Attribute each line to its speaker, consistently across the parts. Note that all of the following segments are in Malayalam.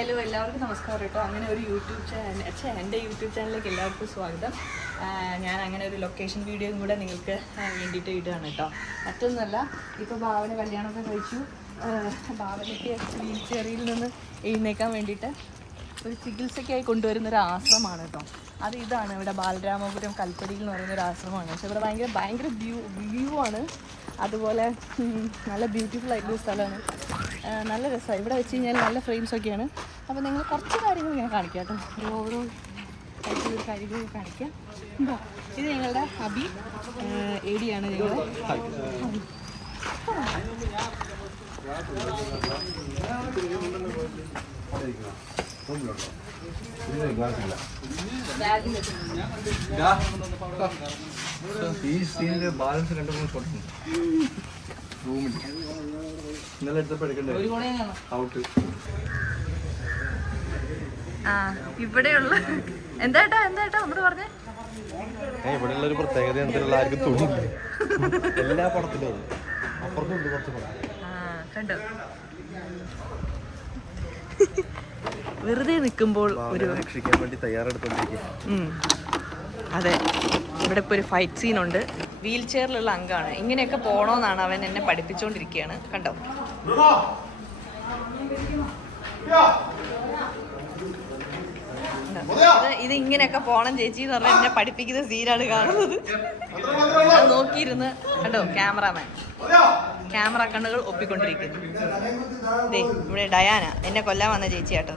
Speaker 1: ഹലോ എല്ലാവർക്കും നമസ്കാരം കേട്ടോ. അങ്ങനെ ഒരു യൂട്യൂബ് ചാനൽ അച്ഛാ എന്റെ യൂട്യൂബ് ചാനലിലേക്ക് എല്ലാവർക്കും സ്വാഗതം. ഞാൻ അങ്ങനെ ഒരു ലൊക്കേഷൻ വീഡിയോയും കൂടെ നിങ്ങൾക്ക് വേണ്ടിയിട്ട് ഇടുകയാണ് കേട്ടോ. മറ്റൊന്നുമല്ല ഇപ്പോൾ ഭാവന കല്യാണമൊക്കെ കഴിച്ചു. ഭാവനയ്ക്ക് വീൽ ചെറിയിൽ നിന്ന് എഴുന്നേക്കാൻ വേണ്ടിയിട്ട് ഒരു ചികിത്സയ്ക്കായി കൊണ്ടുവരുന്ന ഒരു ആശ്രമമാണ് കേട്ടോ. അത് ഇതാണ് ഇവിടെ ബാലരാമപുരം കൽപ്പടിയിൽ എന്ന് പറയുന്ന ഒരു ആശ്രമമാണ്. പക്ഷെ ഇവിടെ ഭയങ്കര ഭയങ്കര വ്യൂ വ്യൂ ആണ്. അതുപോലെ നല്ല ബ്യൂട്ടിഫുൾ ആയിട്ടുള്ള സ്ഥലമാണ്. നല്ല രസമാണ് ഇവിടെ വെച്ച് കഴിഞ്ഞാൽ നല്ല ഫ്രെയിംസ് ഒക്കെയാണ്. അപ്പോൾ നിങ്ങൾ കുറച്ച് കാര്യങ്ങൾ ഇങ്ങനെ കാണിക്കാം കേട്ടോ. ഒരു ഓരോ ആയിട്ടുള്ള കാര്യങ്ങൾ കാണിക്കാം. ഇതാ, ഞങ്ങളുടെ അബി ആണ് ഞങ്ങൾ ബാഗിൽ
Speaker 2: ഈ സീനിൽ ബാലൻസ് രണ്ട് മൂന്ന് ഷോട്ട് റൂമിൽ ഇന്നലെ എടുത്തപ്പോൾ എടുക്കണ്ടേ ഔട്ട്
Speaker 1: ആ ഇവിടെയുള്ള. എന്താട്ടാ എന്താട്ടാ ഒന്നുകൂടെ പറഞ്ഞേ?
Speaker 2: ഇവിടെയുള്ള ഒരു പ്രത്യേകത എന്തിനുള്ള ആർക്കും തുണിയില്ല എല്ലാ പടത്തിലും അത്. അപ്പുറത്തും ഉണ്ട് കുറച്ച് പടം.
Speaker 1: ആ കണ്ടോ? വെറുതെ നിൽക്കുമ്പോൾ ഒരു
Speaker 2: രക്ഷിക്കാൻ വേണ്ടി തയ്യാറെടുത്തോണ്ടിരിക്കുക.
Speaker 1: അതെ. ഇവിടെ ഇപ്പൊ ഒരു ഫൈറ്റ് സീൻ ഉണ്ട്. വീൽ ചെയറിലുള്ള അംഗമാണ് ഇങ്ങനെയൊക്കെ പോണോന്നാണ് അവൻ എന്നെ പഠിപ്പിച്ചുകൊണ്ടിരിക്കുകയാണ് കണ്ടോ? ഇത് ഇത് ഇങ്ങനെയൊക്കെ പോണം ചേച്ചി എന്ന് പറഞ്ഞാൽ എന്നെ പഠിപ്പിക്കുന്ന സീനാണ് കാണുന്നത്. അത് നോക്കിയിരുന്ന് കണ്ടോ? ക്യാമറാമാൻ. ക്യാമറ കണ്ണുകൾ ഒപ്പിക്കൊണ്ടിരിക്കുന്നു. ദേ ഇവിടെ ഡയാന എന്നെ കൊല്ലാൻ വന്ന ചേച്ചി കേട്ടോ.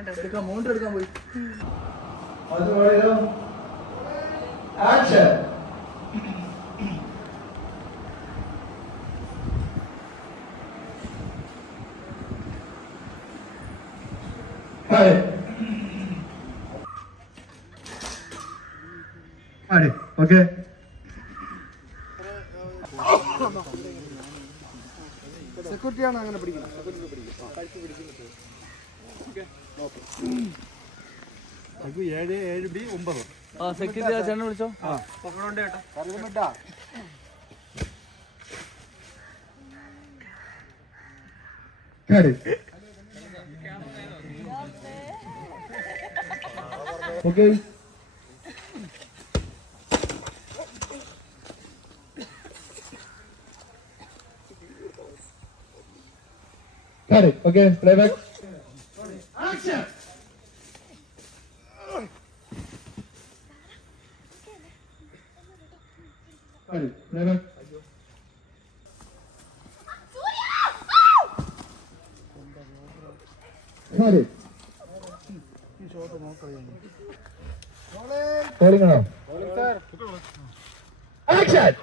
Speaker 1: കണ്ടോ
Speaker 3: ഓക്കെ. സെക്യൂരിറ്റിയാണ് അങ്ങനെ പിടിക്കുന്നത്. ഏഴ് ഏഴ് ബി ഒമ്പത്
Speaker 2: സെക്യൂരിറ്റി ചേട്ടനെ വിളിച്ചോ
Speaker 3: okay Got it. Okay, playback. Action! Got it. Playback. Rolling around. Action!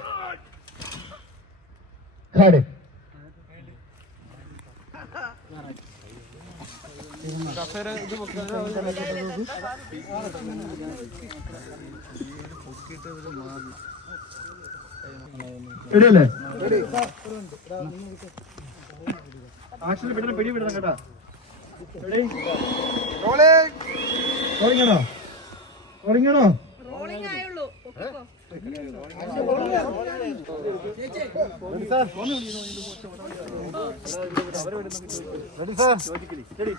Speaker 3: Got it. റെഡിയല്ലേ ആക്ഷനിൽ പെട്ടെന്ന് പിടി വിടണം കേട്ടാ റെഡി റോളിംഗ് ആണോ റോളിംഗ് ആണോ റെഡി സാർ റെഡി